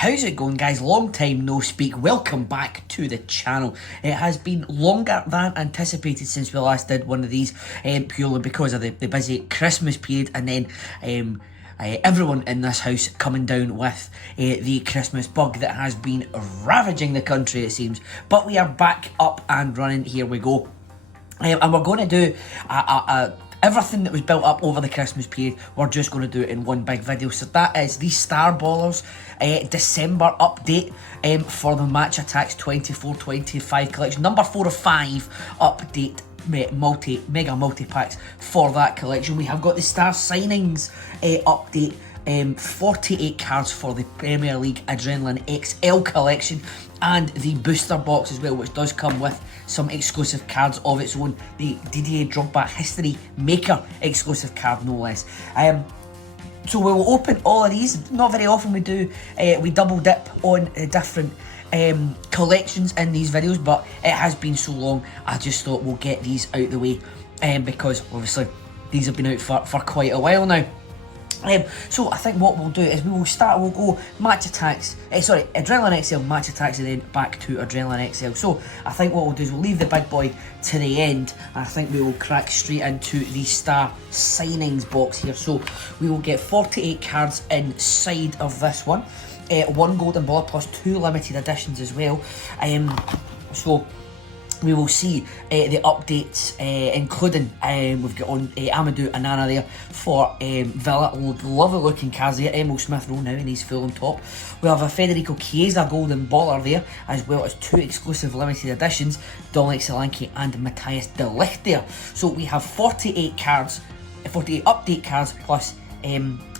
How's it going, guys? Long time no speak. Welcome back to the channel. It has been longer than anticipated since we last did one of these, purely because of the busy Christmas period, and then everyone in this house coming down with the Christmas bug that has been ravaging the country, it seems. But we are back up and running. Here we go. And we're going to do everything that was built up over the Christmas period. We're just going to do it in one big video. So that is the Star Ballers December update for the Attax 24-25 collection. Number 4 of 5 update mega multi-packs for that collection. We have got the Star Signings update. 48 cards for the Premier League Adrenalyn XL collection, and the booster box as well, which does come with some exclusive cards of its own. The Didier Drogba History Maker exclusive card, no less. So we will open all of these. Not very often we do. We double dip on different collections in these videos, but it has been so long, I just thought we'll get these out the way, because obviously these have been out for quite a while now. So I think what we'll do is we'll go Adrenalyn XL Attax, and then back to Adrenalyn XL. So I think what we'll do is we'll leave the big boy to the end, and I think we will crack straight into the Star Signings box here. So we will get 48 cards inside of this one, 1 Golden Baller plus 2 limited editions as well. So we will see the updates, including we've got on Amadou Onana there for Villa. Lovely looking cards there. Emil Smith Rowe now in his full on top. We have a Federico Chiesa Golden Baller there, as well as 2 exclusive limited editions, Dominic, Solanke and Mattijs Ligt there. So we have 48 cards, 48 update cards plus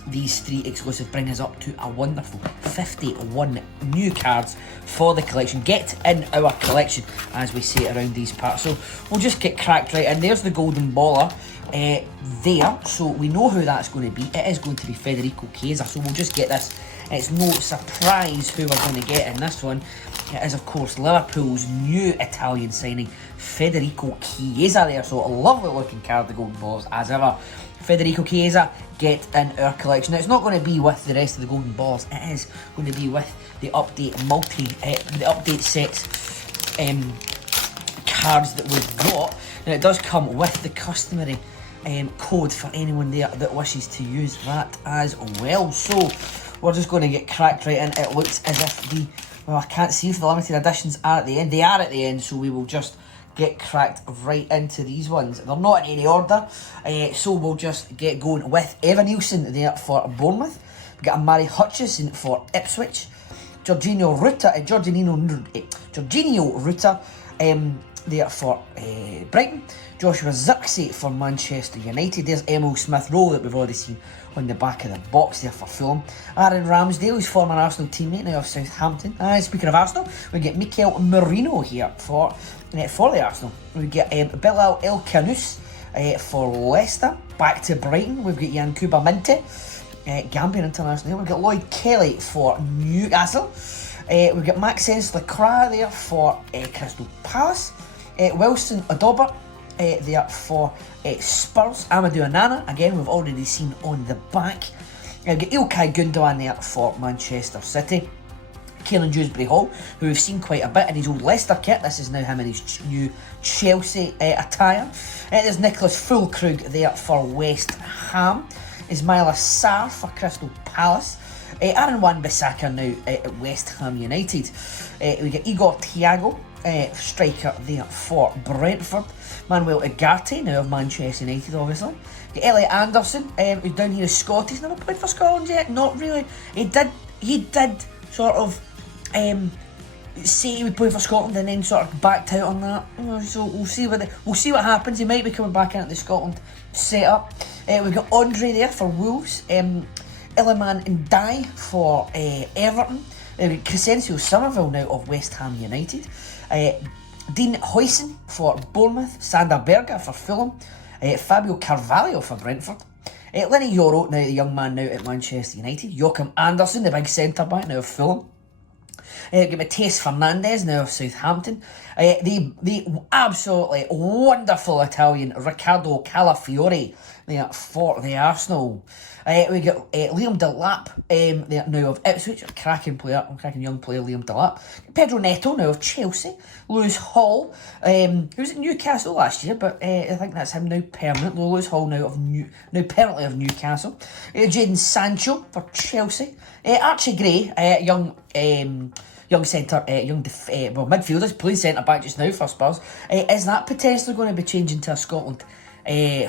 these 3 exclusive, bring us up to a wonderful 51 new cards for the collection. Get in our collection, as we say around these parts. So we'll just get cracked right in. There's the Golden Baller there, so we know who that's going to be. It is going to be Federico Chiesa, so we'll just get this. It's no surprise who we're going to get in this one. It is, of course, Liverpool's new Italian signing, Federico Chiesa there. So a lovely looking card, the Golden Ballers, as ever. Federico Chiesa, get in our collection. Now, it's not going to be with the rest of the Golden Balls. It is going to be with the update the update set cards that we've got. Now, it does come with the customary code for anyone there that wishes to use that as well. So we're just going to get cracked right in. It looks as if well, I can't see if the limited editions are at the end. They are at the end, so we will just get cracked right into these ones. They're not in any order, so we'll just get going with Evan Nielsen there for Bournemouth. We've got a Mari Hutchison for Ipswich, Jorginho Ruta there for Brighton, Joshua Zirkzee for Manchester United. There's Emil Smith Rowe that we've already seen on the back of the box there for Fulham. Aaron Ramsdale, his former Arsenal teammate, now of Southampton. Speaking of Arsenal, we get Mikel Merino here for the Arsenal. We get Bilal El Khanous for Leicester. Back to Brighton, we've got Yankuba Minte, Gambian international. We've got Lloyd Kelly for Newcastle. We've got Maxence Lacroix there for Crystal Palace. Wilson Odobert there for Spurs. Amadou Onana, again, we've already seen on the back. We've got Ilkay Gundogan there for Manchester City. Kieran Dewsbury Hall, who we've seen quite a bit in his old Leicester kit. This is now him in his new Chelsea attire. There's Nicholas Füllkrug there for West Ham. Ismaila Sarr for Crystal Palace. Aaron Wan-Bissaka now at West Ham United. We get Igor Thiago, striker there for Brentford. Manuel Ugarte, now of Manchester United, obviously. Get Elliot Anderson, who's down here as Scottish. Never played for Scotland yet, not really. He did sort of say he would play for Scotland and then sort of backed out on that. So we'll see what happens. He might be coming back into the Scotland setup. We've got Andre there for Wolves. Iliman Ndiaye for Everton. Crescencio Somerville now of West Ham United. Dean Huijsen for Bournemouth. Sander Berge for Fulham. Fabio Carvalho for Brentford. Lenny Yoro, now the young man now at Manchester United. Joachim Andersen, the big centre back now of Fulham. Get Matthias Fernandes now of Southampton. The absolutely wonderful Italian Riccardo Calafiore there for the Arsenal. We got Liam Delap there now of Ipswich, a cracking player, a cracking young player, Liam Delap. Pedro Neto now of Chelsea. Lewis Hall, who was at Newcastle last year, but I think that's him now permanent. Lewis Hall now permanently of Newcastle. Jadon Sancho for Chelsea. Archie Gray, young centre, midfielders, playing centre back just now for Spurs. Is that potentially going to be changing to a Scotland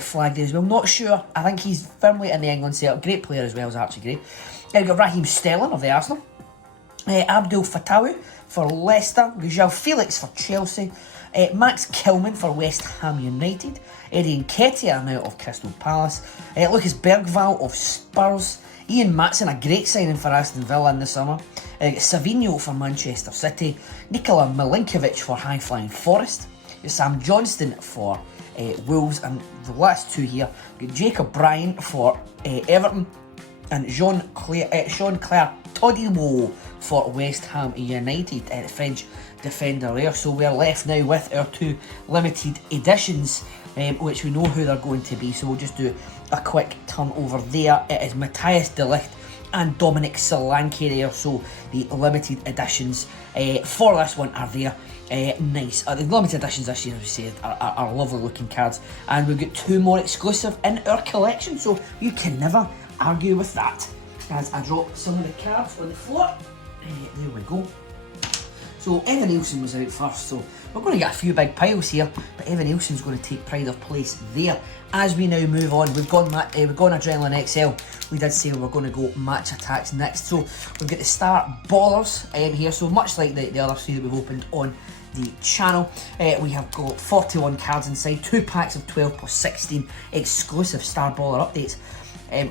flag there as well? Not sure. I think he's firmly in the England setup. Great player as well as Archie Gray. We've got Raheem Sterling of the Arsenal. Abdul Fatawi for Leicester. João Felix for Chelsea. Max Kilman for West Ham United. Eddie Nketiah now of Crystal Palace. Lucas Bergvall of Spurs. Ian Matson, a great signing for Aston Villa in the summer. Savinho for Manchester City. Nikola Milinkovic for High Flying Forest. Sam Johnston for Wolves. And the last two here, Jacob Bryan for Everton. And Jean Claire Todibo for West Ham United, the French defender there. So we're left now with our two limited editions, which we know who they're going to be. So we'll just do a quick turn over there. It is Mattijs, Ligt and Dominic Solanke there. So the limited editions for this one are there. Nice. The limited editions this year, as we said, are lovely looking cards. And we've got two more exclusive in our collection. So you can never argue with that. As I drop some of the cards on the floor. There we go. So Evan Nielsen was out first, so we're going to get a few big piles here, but Evan Nielsen's going to take pride of place there. As we now move on, we've gone Adrenalyn XL. We did say we were going to go match Attax next, so we've got the Star Ballers here. So much like the other three that we've opened on the channel, we have got 41 cards inside, 2 packs of 12 plus 16 exclusive Star Baller updates.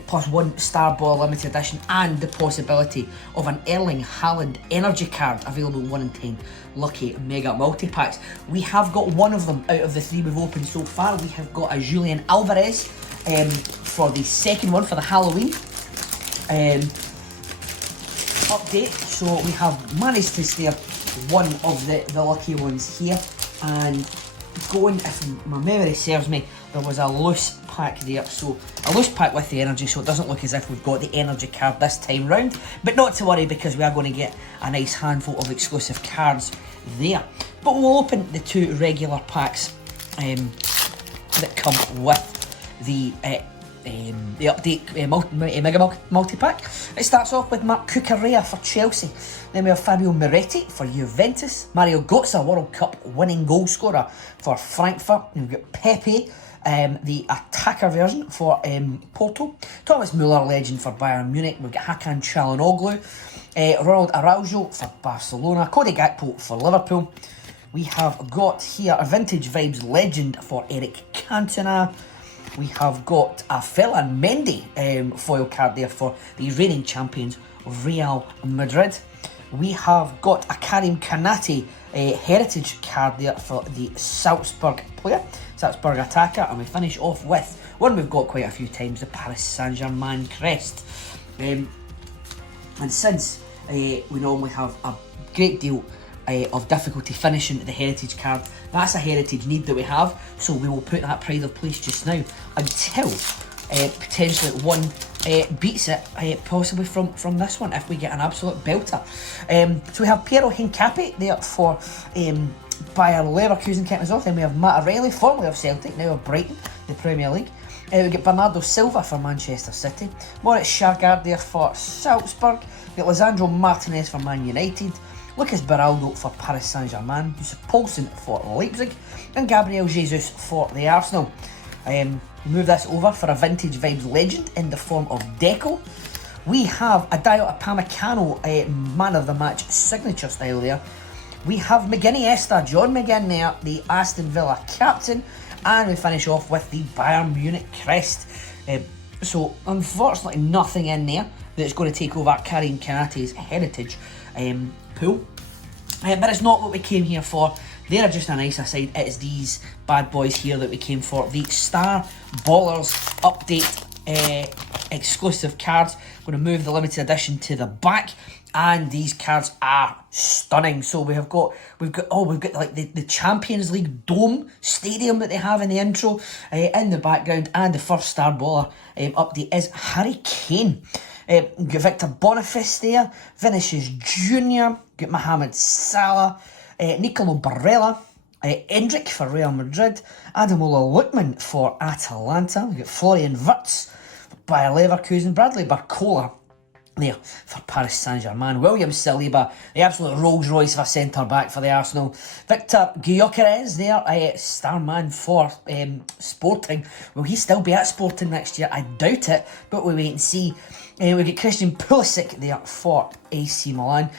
Plus one Star Ball limited edition and the possibility of an Erling Haaland energy card available 1 in 10 lucky mega multi-packs. We have got one of them out of the three we've opened so far. We have got a Julian Alvarez for the second one for the Halloween update. So we have managed to spare one of the lucky ones here, and going, if my memory serves me, there was a loose pack there, so a loose pack with the energy, so it doesn't look as if we've got the energy card this time round, but not to worry because we are going to get a nice handful of exclusive cards there. But we'll open the two regular packs that come with the update mega multi-pack. It starts off with Marc Cucurella for Chelsea. Then we have Fabio Moretti for Juventus. Mario Götze, World Cup winning goal scorer for Frankfurt. And we've got Pepe, the attacker version for Porto. Thomas Muller, legend for Bayern Munich. We've got Hakan Çalhanoğlu. Ronald Araujo for Barcelona. Cody Gakpo for Liverpool. We have got here a Vintage Vibes legend for Eric Cantona. We have got a Ferland Mendy foil card there for the reigning champions Real Madrid. We have got a Karim Kanati heritage card there for the Salzburg player, Salzburg attacker. And we finish off with one we've got quite a few times, the Paris Saint-Germain crest. And since we normally have a great deal of difficulty finishing the heritage card, that's a heritage need that we have, so we will put that pride of place just now until potentially one beats it, possibly from this one if we get an absolute belter. So we have Piero Hincapié there for Bayer Leverkusen kicking us off. Then we have Matt O'Reilly, formerly of Celtic, now of Brighton, the Premier League. We get Bernardo Silva for Manchester City. Moritz Schaagaard there for Salzburg. We get Lisandro Martinez for Man United. Lucas Beraldo for Paris Saint-Germain, Yusuf Poulsen for Leipzig, and Gabriel Jesus for the Arsenal. Move this over for a Vintage Vibes legend in the form of Deco. We have a Dayot Upamecano man of the match signature style there. We have McGinny John McGinn there, the Aston Villa captain, and we finish off with the Bayern Munich crest. So unfortunately nothing in there that's going to take over Karim Kanati's heritage pool, but it's not what we came here for. They're just a nice aside. It's these bad boys here that we came for, the Star Ballers update exclusive cards. I'm going to move the limited edition to the back, and these cards are stunning. So we've got like the Champions League dome stadium that they have in the intro in the background, and the first star baller update is Harry Kane. Got Victor Boniface there, Vinicius Junior, got Mohamed Salah, Nicolo Barella, Endrick for Real Madrid, Ademola Lookman for Atalanta. We've got Florian Wirtz for Bayer Leverkusen, Bradley Barcola there for Paris Saint-Germain, William Saliba, the absolute Rolls Royce of a centre-back for the Arsenal, Victor Gyökeres there, star man for Sporting. Will he still be at Sporting next year? I doubt it, but we'll wait and see. We've got Christian Pulisic there for AC Milan,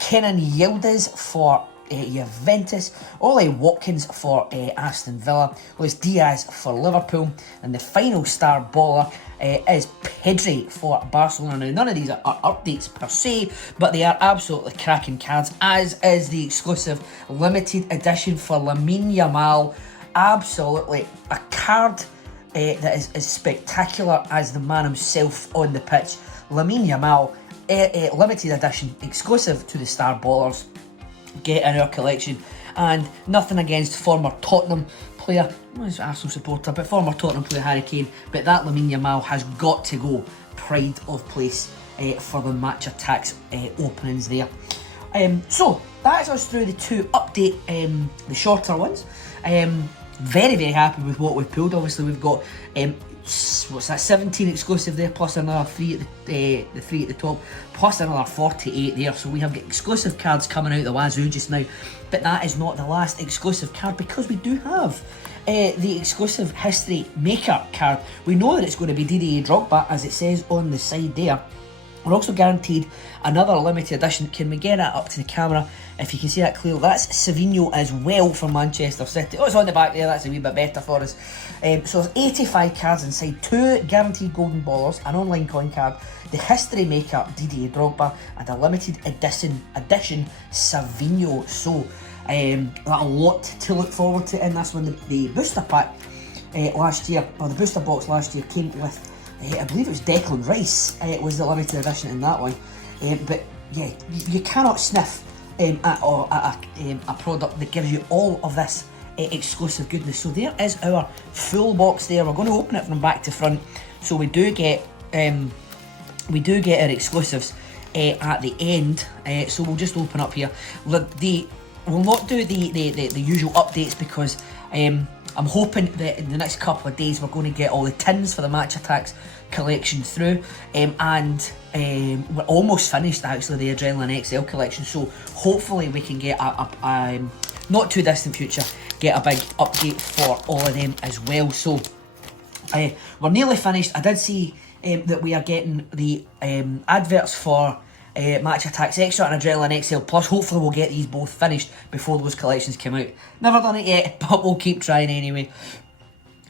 Kenan Yildiz for Juventus, Ollie Watkins for Aston Villa, Luis Diaz for Liverpool, and the final star baller is Pedri for Barcelona. Now, none of these are updates per se, but they are absolutely cracking cards, as is the exclusive limited edition for Lamine Yamal. Absolutely a card that is as spectacular as the man himself on the pitch. Lamine Yamal, limited edition, exclusive to the star ballers. Get in our collection, and nothing against former Tottenham player, well, he's an Arsenal supporter, but former Tottenham player Harry Kane, but that Lamine Yamal has got to go. Pride of place for the match Attax openings there. So that's us through the two update, the shorter ones. Very, very happy with what we've pulled. Obviously we've got what's that, 17 exclusive there, plus another 3 at the 3 at the top, plus another 48 there. So we have got exclusive cards coming out the wazoo just now, but that is not the last exclusive card, because we do have the exclusive History Maker card. We know that it's going to be Didier Drogba, as it says on the side there. We're also guaranteed another limited edition. Can we get that up to the camera if you can see that clearly? That's Savinho as well for Manchester City. Oh, it's on the back there, that's a wee bit better for us. So there's 85 cards inside, 2 guaranteed golden ballers, an online coin card, the History Maker Didier Drogba, and a limited edition Savinho. So a lot to look forward to in this one. The booster pack last year, or the booster box last year, came with I believe it was Declan Rice. It was the limited edition in that one. But yeah, you cannot sniff at a product that gives you all of this exclusive goodness. So there is our full box there. We're going to open it from back to front. So we do get our exclusives at the end. So we'll just open up here. We'll not do the usual updates, because I'm hoping that in the next couple of days we're going to get all the tins for the Match Attax collection through, and we're almost finished actually the Adrenalyn XL collection, so hopefully we can get a not too distant future get a big update for all of them as well. So we're nearly finished. I did see that we are getting the adverts for Match Attax Extra and Adrenalyn XL Plus. Hopefully we'll get these both finished before those collections come out. Never done it yet, but we'll keep trying anyway.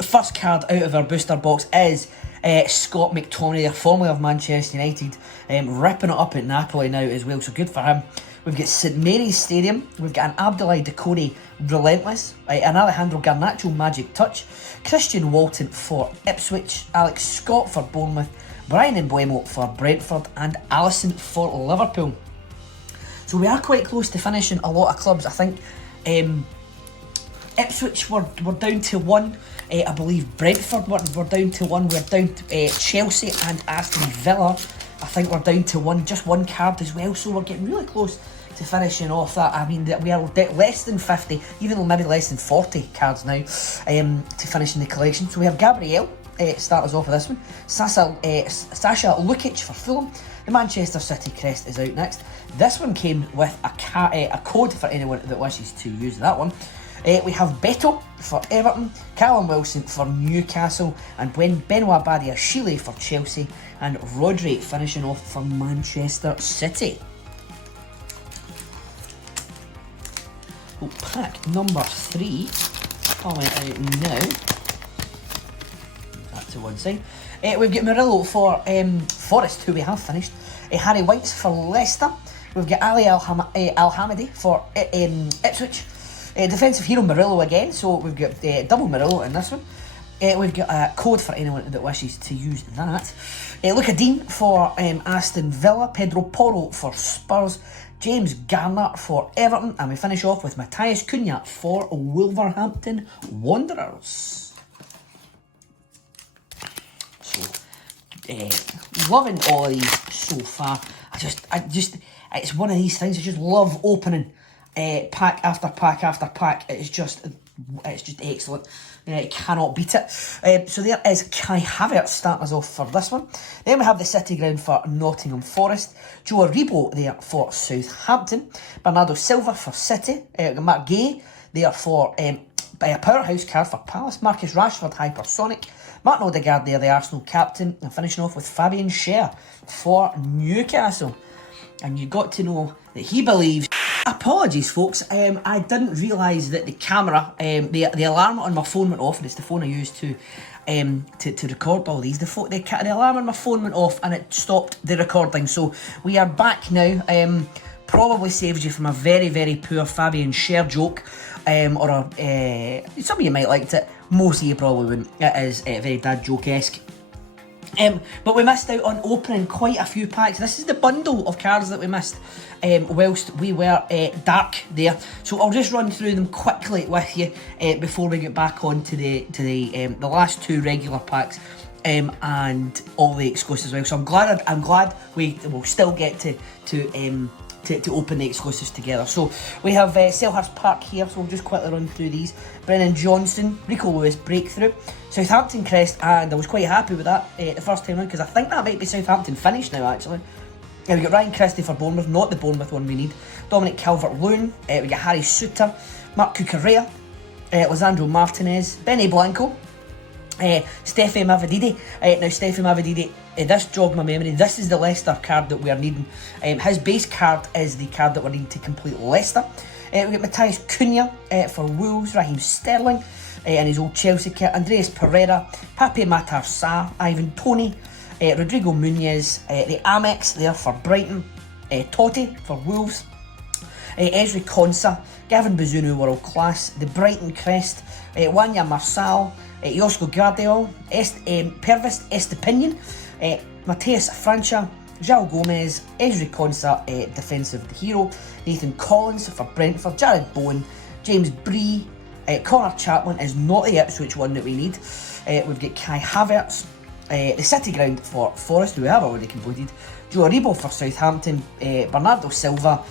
First card out of our booster box is Scott McTominay, formerly of Manchester United, ripping it up at Napoli now as well, so good for him. We've got St Mary's Stadium, we've got an Abdoulaye Doucouré Relentless, an Alejandro Garnacho Magic Touch, Christian Walton for Ipswich, Alex Scott for Bournemouth, Brian Mbeumo for Brentford, and Alisson for Liverpool. So we are quite close to finishing a lot of clubs. I think Ipswich we're down to 1. I believe Brentford we're down to 1. We're down to Chelsea and Aston Villa. I think we're down to 1, just 1 card as well. So we're getting really close to finishing off that. I mean, that we are less than 50, even maybe less than 40 cards now to finishing the collection. So we have Gabriel. Start us off with this one. Sasha Lukic for Fulham. The Manchester City crest is out next. This one came with a code for anyone that wishes to use that one. We have Beto for Everton, Callum Wilson for Newcastle, and Benoit Badiashile for Chelsea, and Rodri finishing off for Manchester City. Well, pack number 3 coming out now. To one side. We've got Murillo for Forest, who we have finished. Harry White's for Leicester. We've got Ali Al-Hamidi for Ipswich. Defensive hero Murillo again, so we've got double Murillo in this one. We've got a code for anyone that wishes to use that. Luca Dean for Aston Villa, Pedro Porro for Spurs, James Garner for Everton, and we finish off with Matthias Cunha for Wolverhampton Wanderers. So, loving all of these so far. I just, it's one of these things. I just love opening pack after pack after pack. It's just excellent. I cannot beat it. So there is Kai Havertz starting us off for this one. Then we have the City Ground for Nottingham Forest, Joe Aribo there for Southampton, Bernardo Silva for City, Mark Gay there for a powerhouse card for Palace, Marcus Rashford Hypersonic, Martin Odegaard there, the Arsenal captain, and finishing off with Fabian Schär for Newcastle. And you got to know that he believes. Apologies, folks. I didn't realise that the camera, the alarm on my phone went off, and it's the phone I use to record all these. The alarm on my phone went off, and it stopped the recording. So we are back now. Probably saves you from a very, very poor Fabian Schär joke, or some of you might liked it. Most of you probably wouldn't. It is very dad joke-esque. But we missed out on opening quite a few packs. This is the bundle of cards that we missed whilst we were dark there. So I'll just run through them quickly with you before we get back on to the last two regular packs and all the exclusives as well. So I'm glad we will still get to open the exclusives together. So we have Selhurst Park here, so we'll just quickly run through these. Brennan Johnson, Rico Lewis Breakthrough, Southampton Crest, and I was quite happy with that the first time round because I think that might be Southampton finished now actually. We've got Ryan Christie for Bournemouth, not the Bournemouth one we need. Dominic Calvert-Lewin, we got Harry Suter, Mark Cucurella, Lisandro Martinez, Benny Blanco, Stephe Mavididi. Now Stephe Mavididi, this jogged my memory. This is the Leicester card that we are needing. His base card is the card that we're needing to complete Leicester. We've got Matthias Cunha for Wolves, Raheem Sterling and his old Chelsea kit, Andreas Pereira, Pape Matar Sarr, Ivan Toney, Rodrigo Muniz, the Amex there for Brighton, Totti for Wolves, Ezri Konsa, Gavin Bazunu World Class, the Brighton Crest, Wanya Marçal, Josko Guardiol, Pervis Estepinian, Mateus França, João Gomez, Ezri Konsa, defensive hero, Nathan Collins for Brentford, Jared Bowen, James Bree, Connor Chapman is not the Ipswich one that we need. We've got Kai Havertz, the City Ground for Forest, who we have already completed, Joe Aribo for Southampton, Bernardo Silva,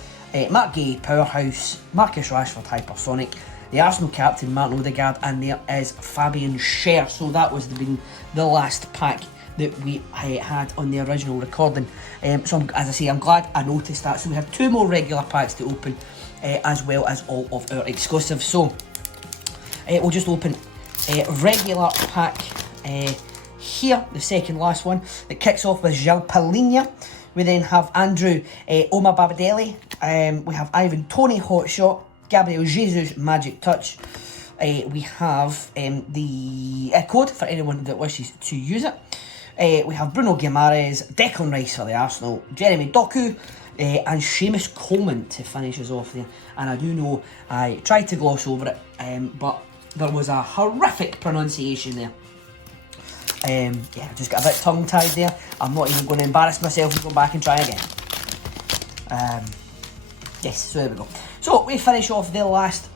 Mark Gay Powerhouse, Marcus Rashford Hypersonic, the Arsenal captain Martin Odegaard, and there is Fabian Schär. So that was the last pack that we had on the original recording. So as I say, I'm glad I noticed that. So we have two more regular packs to open, as well as all of our exclusives. So we'll just open a regular pack here, the second last one, that kicks off with João Palhinha. We then have Andrew Omar Babadeli. We have Ivan Toney Hotshot, Gabriel Jesus Magic Touch. We have the code for anyone that wishes to use it. We have Bruno Guimaraes, Declan Rice for the Arsenal, Jeremy Doku, and Seamus Coleman to finish us off there. And I do know I tried to gloss over it, but there was a horrific pronunciation there. Yeah, just got a bit tongue-tied there. I'm not even going to embarrass myself and go back and try again. Yes, so there we go. So we finish off the last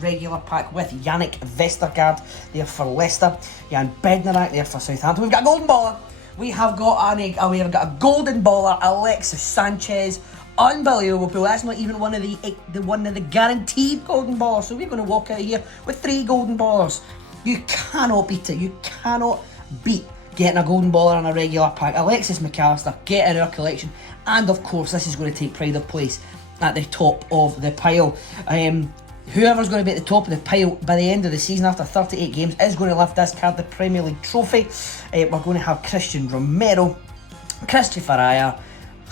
regular pack with Yannick Vestergaard there for Leicester, Jan Bednarak there for Southampton. We've got a golden baller. We have got a golden baller, Alexis Sanchez. Unbelievable pool. That's not even one of the guaranteed golden ballers. So we're going to walk out of here with 3 golden ballers. You cannot beat it. You cannot beat getting a golden baller in a regular pack. Alexis McAllister, get in our collection. And of course, this is going to take pride of place at the top of the pile. Whoever's going to be at the top of the pile by the end of the season after 38 games is going to lift this card, the Premier League trophy. We're going to have Christian Romero, Christopher Aya,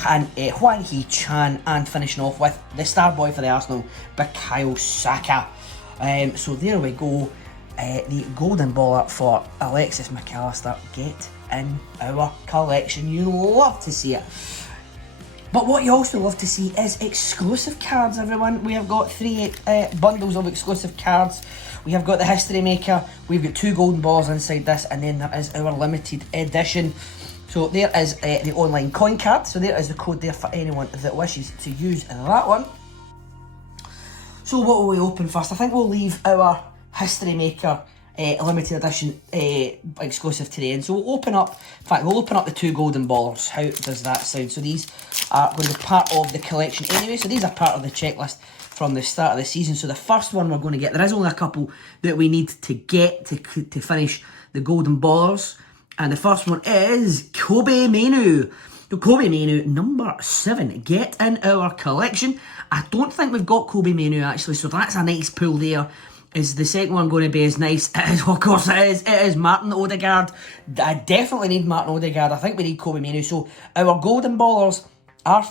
and Hwang Hee-chan, and finishing off with the star boy for the Arsenal, Bukayo Saka. So there we go. The golden baller for Alexis McAllister. Get in our collection. You love to see it. But what you also love to see is exclusive cards, everyone. We have got 3 bundles of exclusive cards. We have got the History Maker. We've got 2 golden balls inside this, and then there is our limited edition So there is the online coin card. So there is the code there for anyone that wishes to use that one. So what will we open first? I think we'll leave our History Maker limited edition exclusive to the end. So we'll open up, in fact, we'll open up the 2 Golden Ballers. How does that sound? So these are going to be part of the collection anyway. So these are part of the checklist from the start of the season. So the first one we're going to get, there is only a couple that we need to get to finish the Golden Ballers. And the first one is Kobbie Mainoo. So Kobbie Mainoo, number 7, get in our collection. I don't think we've got Kobbie Mainoo actually, so that's a nice pull there. Is the second one going to be as nice? It is, of course it is. It is Martin Odegaard. I definitely need Martin Odegaard. I think we need Kobbie Mainoo. So our Golden Ballers are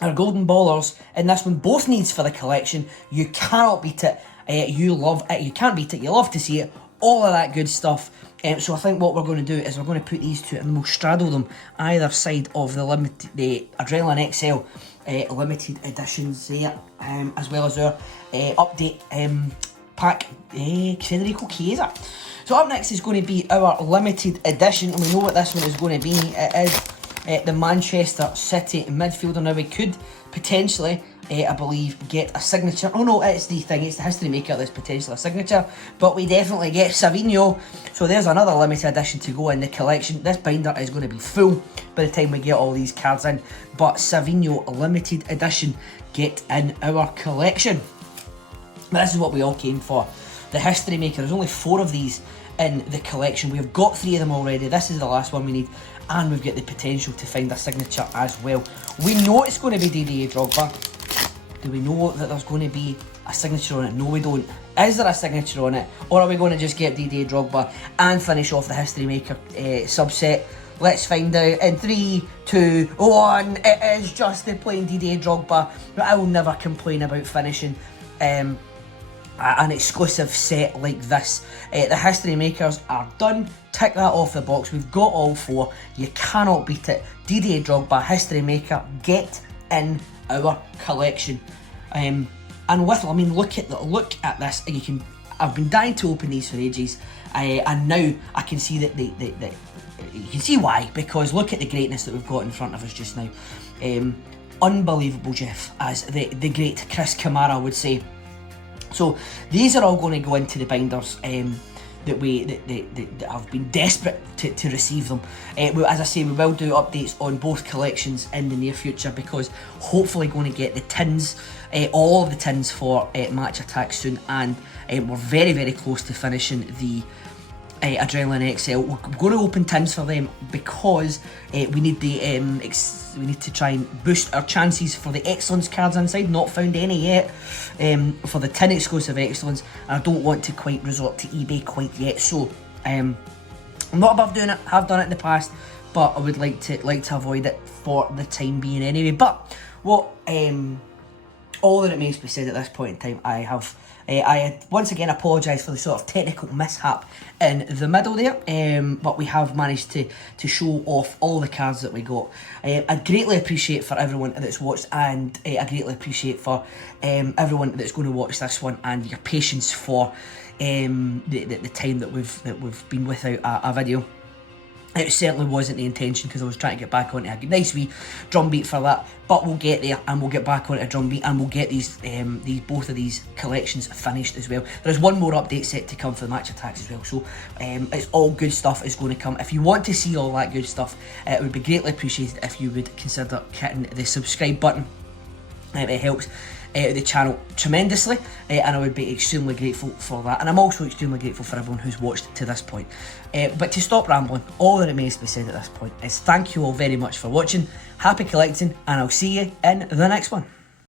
our Golden Ballers in this one, both needs for the collection. You cannot beat it. You love it. You can't beat it. You love to see it. All of that good stuff. So I think what we're going to do is we're going to put these two and we'll straddle them either side of the Adrenalyn XL limited editions there, as well as our update pack Federico Chiesa. So up next is going to be our limited edition, and we know what this one is going to be. It is the Manchester City midfielder. Now we could potentially, I believe, get a signature. Oh no, it's the History Maker that's potentially a signature, but we definitely get Savinho. So there's another limited edition to go in the collection. This binder is going to be full by the time we get all these cards in, but Savinho limited edition get in our collection. This is what we all came for, the History Maker. There's only 4 of these in the collection. We've got 3 of them already. This is the last one we need, and we've got the potential to find a signature as well. We know it's going to be Didier Drogba. Do we know that there's going to be a signature on it? No, we don't. Is there a signature on it? Or are we going to just get Didier Drogba and finish off the History Maker subset? Let's find out in 3, 2, 1. It is just the plain Didier Drogba. But I will never complain about finishing an exclusive set like this. The History Makers are done. Tick that off the box. We've got all 4. You cannot beat it. Didier Drogba, History Maker, get in our collection. And with, I mean, look at this. You can. I've been dying to open these for ages, and now I can see that you can see why, because look at the greatness that we've got in front of us just now. Unbelievable, Jeff, as the great Chris Kamara would say. So these are all going to go into the binders that have been desperate to receive them. As I say, we will do updates on both collections in the near future, because hopefully going to get the tins, all of the tins for Match Attack soon, and we're very, very close to finishing the Adrenalyn XL. We're going to open tins for them because we need the we need to try and boost our chances for the Excellence cards inside. Not found any yet for the tin exclusive Excellence, and I don't want to quite resort to eBay quite yet. So I'm not above doing it. Have done it in the past, but I would like to avoid it for the time being anyway. But what all that it remains to be said at this point in time, I once again apologise for the sort of technical mishap in the middle there, but we have managed to show off all the cards that we got. I greatly appreciate for everyone that's watched, and I greatly appreciate for everyone that's going to watch this one, and your patience for the time that we've been without a video. It certainly wasn't the intention, because I was trying to get back onto a nice wee drum beat for that. But we'll get there, and we'll get back onto a drum beat, and we'll get both of these collections finished as well. There's one more update set to come for the Match Attacks as well. So it's all good stuff is going to come. If you want to see all that good stuff, it would be greatly appreciated if you would consider hitting the subscribe button. It helps the channel tremendously, and I would be extremely grateful for that. And I'm also extremely grateful for everyone who's watched to this point. But to stop rambling, all that remains to be said at this point is thank you all very much for watching. Happy collecting, and I'll see you in the next one.